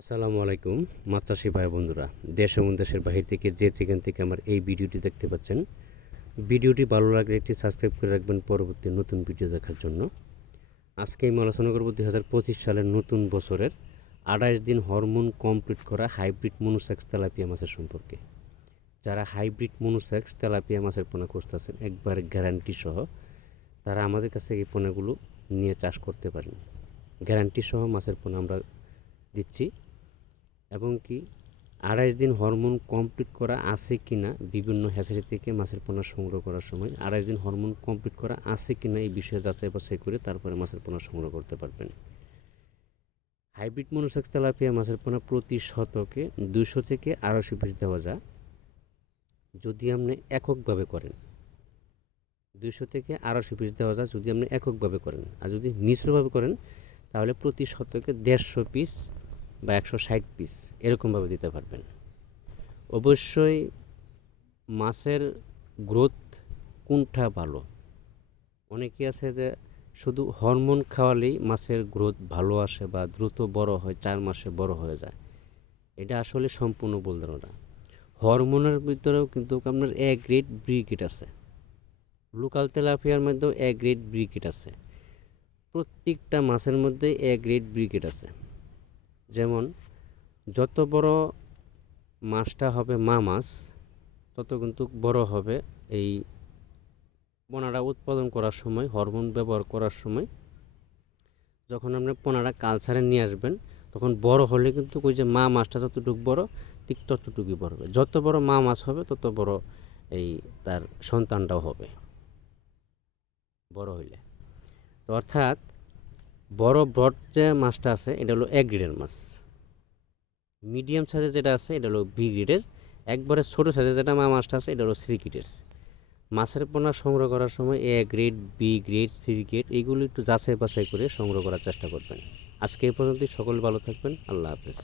আসসালামু আলাইকুম চাষি ভাই বন্ধুরা। দেশ এবং দেশের বাহির থেকে যে যেখান থেকে আমার এই ভিডিওটি দেখতে পাচ্ছেন, ভিডিওটি ভালো লাগলে একটি সাবস্ক্রাইব করে রাখবেন পরবর্তী নতুন ভিডিও দেখার জন্য। আজকে আমি আলোচনা করব দুই হাজার পঁচিশ সালের নতুন বছরের আঠাশ দিন হরমোন কমপ্লিট করা হাইব্রিড মনুসেক্স তেলাপিয়া মাছের সম্পর্কে। যারা হাইব্রিড মনুসেক্স তেলাপিয়া মাছের পোনা খুঁজতেছেন, একবার গ্যারান্টি সহ তারা আমাদের কাছে এই পোনাগুলো নিয়ে চাষ করতে পারেন। গ্যারান্টি সহ মাছের পোনা আমরা দিচ্ছি। এবং কি আড়াইশ দিন হরমোন কমপ্লিট করা আছে কি না বিভিন্ন হ্যাচারি থেকে মাছের পোনা সংগ্রহ করার সময় আড়াইশ দিন হরমোন কমপ্লিট করা আছে কি না এই বিষয়ে যাচাই বাছাই করে তারপরে মাছের পোনা সংগ্রহ করতে পারবেন। হাইব্রিড মনুসেক্স তেলাপিয়া মাছের পোনা প্রতি শতকে দুশো থেকে আড়াইশো পিস দেওয়া যায়। যদি আপনি এককভাবে করেন, দুইশো থেকে আড়াইশো পিস দেওয়া যায় যদি আপনি এককভাবে করেন। আর যদি মিশ্রভাবে করেন, তাহলে প্রতি শতকে দেড়শো পিস বা একশো ষাট পিস এরকমভাবে দিতে পারবেন। অবশ্যই মাছের গ্রোথ কোনটা ভালো? অনেকে আছে যে শুধু হরমোন খাওয়ালেই মাছের গ্রোথ ভালো আসে বা দ্রুত বড় হয়, চার মাসে বড় হয়ে যায়। এটা আসলে সম্পূর্ণ ভুল না হরমোনের ভিতরেও কিন্তু আপনার এ গ্রেড বি গ্রেড আছে। লোকাল তেলাপিয়ার মধ্যেও এ গ্রেড বি গ্রেড আছে। প্রত্যেকটা মাছের মধ্যে এ গ্রেড বি গ্রেড আছে। যেমন, যত বড় মাছটা হবে মা মাছ, তত কিন্তু বড় হবে এই পোনাটা উৎপাদন করার সময়, হরমোন ব্যবহার করার সময়। যখন আপনি পোনাটা কালচারে নিয়ে আসবেন, তখন বড় হলে কিন্তু ওই যে মা মাছটা যতটুকু বড়, ঠিক ততটুকুই বড় যত বড় মা মাছ হবে, তত বড় এই তার সন্তানটাও হবে। বড় হইলে। তো অর্থাৎ বড় ব্রড যে মাছটা আছে, এটা হলো এক গ্রেডের মাছ। মিডিয়াম সাইজের যেটা আছে, এটা হলো বি গ্রেডের। একবারে ছোটো সাইজের যেটা মাছটা আছে, এটা হলো সি গ্রেডের। মাছের পোনা সংগ্রহ করার সময় A grade, B grade, C grade এইগুলো একটু যাচাই বাছাই করে সংগ্রহ করার চেষ্টা করবেন। আজকে এই পর্যন্তই, সকল ভালো থাকবেন, আল্লাহ হাফেজ।